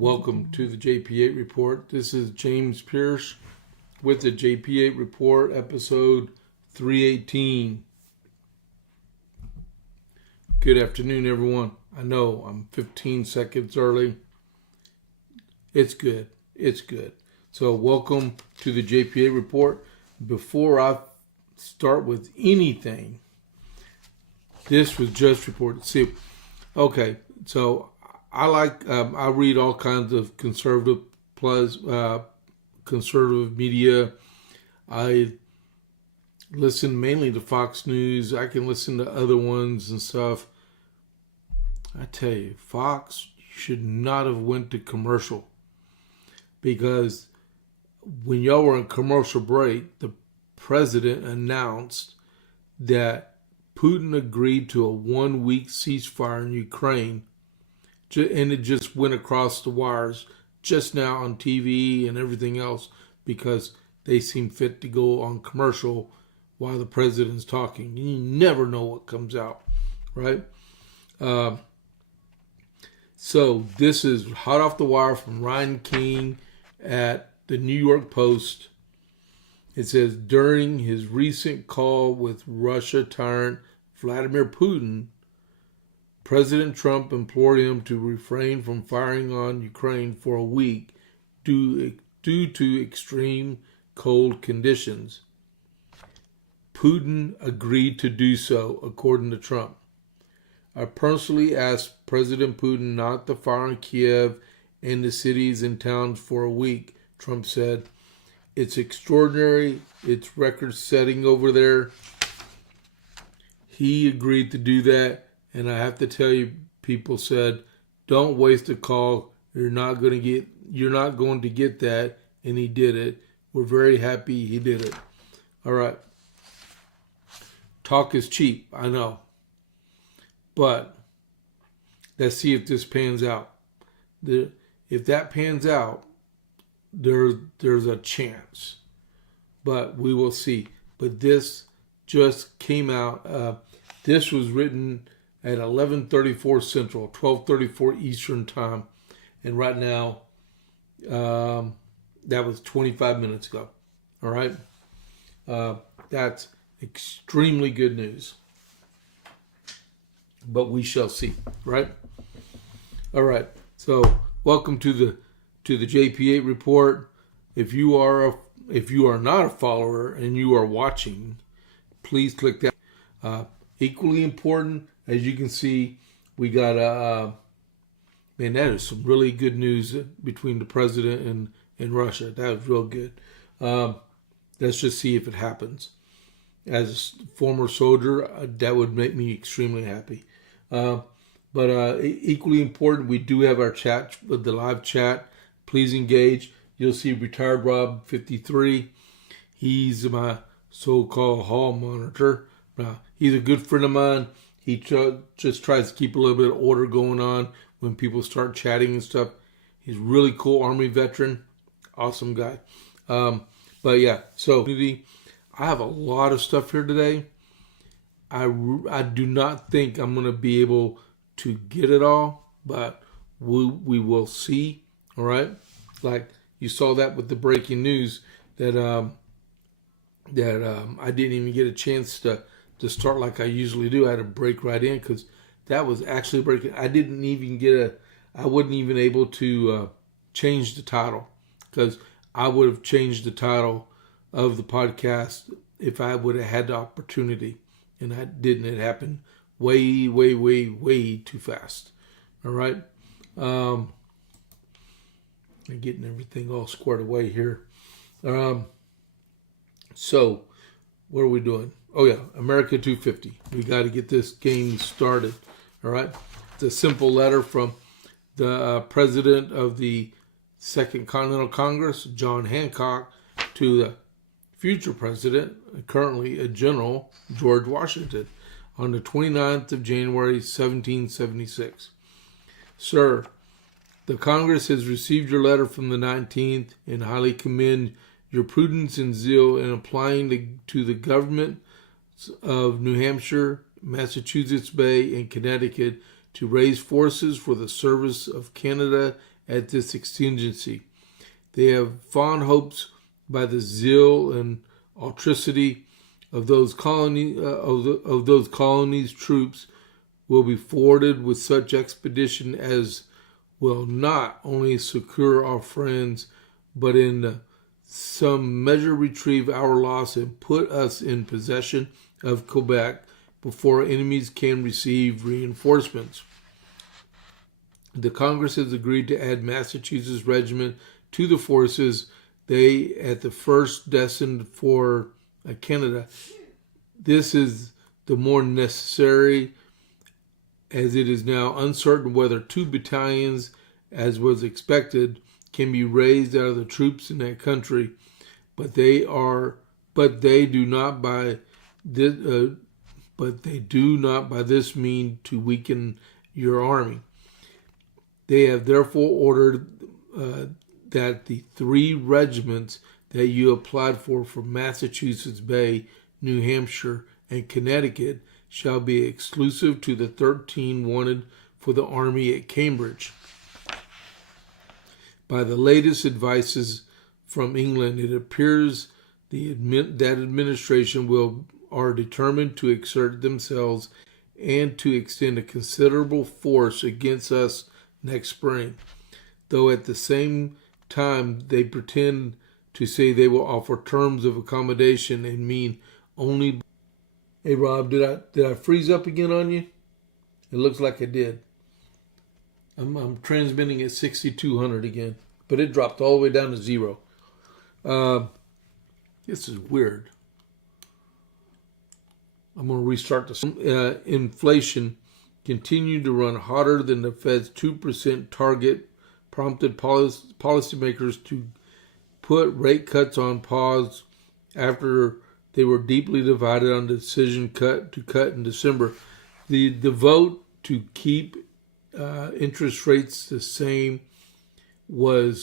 Welcome to the JP8 report. This is James Pierce with the JP8 report, episode 318. Good afternoon, everyone. I know I'm 15 seconds early. It's good. It's good. So welcome to the JP8 report. Before I start with anything, this was just reported. See, okay, so I read all kinds of conservative media. I listen mainly to Fox News. I can listen to other ones and stuff. I tell you, Fox should not have went to commercial, because when y'all were on commercial break, the president announced that Putin agreed to a 1-week ceasefire in Ukraine. And it just went across the wires just now on TV and everything else, because they seem fit to go on commercial while the president's talking. You never know what comes out, right? So this is hot off the wire from Ryan King at the New York Post. It says, during his recent call with Russia tyrant Vladimir Putin, President Trump implored him to refrain from firing on Ukraine for a week due to extreme cold conditions. Putin agreed to do so, according to Trump. I personally asked President Putin not to fire on Kiev and the cities and towns for a week, Trump said. It's extraordinary. It's record-setting over there. He agreed to do that. And I have to tell you, people said, don't waste a call. You're not going to get that. And he did it. We're very happy he did it. All right. Talk is cheap, I know. But let's see if this pans out. If that pans out, there's a chance. But we will see. But this just came out. This was written at 11:34 Central, 12:34 Eastern Time. And right now, that was 25 minutes ago. All right? That's extremely good news. But we shall see, right? All right. So, welcome to the JP8 report. If you are not a follower and you are watching, please click that. Equally important, as you can see, we got that is some really good news between the president and Russia. That was real good. Let's just see if it happens. As a former soldier, that would make me extremely happy. But equally important, we do have our chat, the live chat. Please engage. You'll see Retired Rob 53. He's my so-called hall monitor. He's a good friend of mine. He just tries to keep a little bit of order going on when people start chatting and stuff. He's a really cool Army veteran. Awesome guy. But yeah, so I have a lot of stuff here today. I do not think I'm going to be able to get it all, but we will see. All right? Like you saw that with the breaking news that I didn't even get a chance to start like I usually do. I had to break right in because that was actually breaking. I wasn't even able to change the title, because I would have changed the title of the podcast if I would have had the opportunity, and I didn't. It happened way, way, way, way too fast. All right. I'm getting everything all squared away here. So what are we doing? Oh, yeah, America 250. We got to get this game started, all right? It's a simple letter from the president of the Second Continental Congress, John Hancock, to the future president, currently a general, George Washington, on the 29th of January, 1776. Sir, the Congress has received your letter from the 19th and highly commend your prudence and zeal in applying to the government of New Hampshire, Massachusetts Bay, and Connecticut to raise forces for the service of Canada at this exigency. They have fond hopes by the zeal and altruistic of those colonies troops will be forwarded with such expedition as will not only succor our friends, but in some measure retrieve our loss and put us in possession of Quebec before enemies can receive reinforcements. The Congress has agreed to add Massachusetts regiment to the forces they at the first destined for Canada. This is the more necessary as it is now uncertain whether 2 battalions, as was expected, can be raised out of the troops in that country, but they do not by this mean to weaken your army. They have therefore ordered that the 3 regiments that you applied for from Massachusetts Bay, New Hampshire, and Connecticut shall be exclusive to the 13 wanted for the army at Cambridge. By the latest advices from England, it appears that administration are determined to exert themselves and to extend a considerable force against us next spring, though at the same time they pretend to say they will offer terms of accommodation and mean only. Hey Rob, did I freeze up again on you? It looks like I did. I'm transmitting at 6200 again, but it dropped all the way down to 0. This is weird. I'm going to restart this. Inflation continued to run hotter than the Fed's 2% target, prompted policymakers to put rate cuts on pause after they were deeply divided on the decision to cut in December. The vote to keep interest rates the same was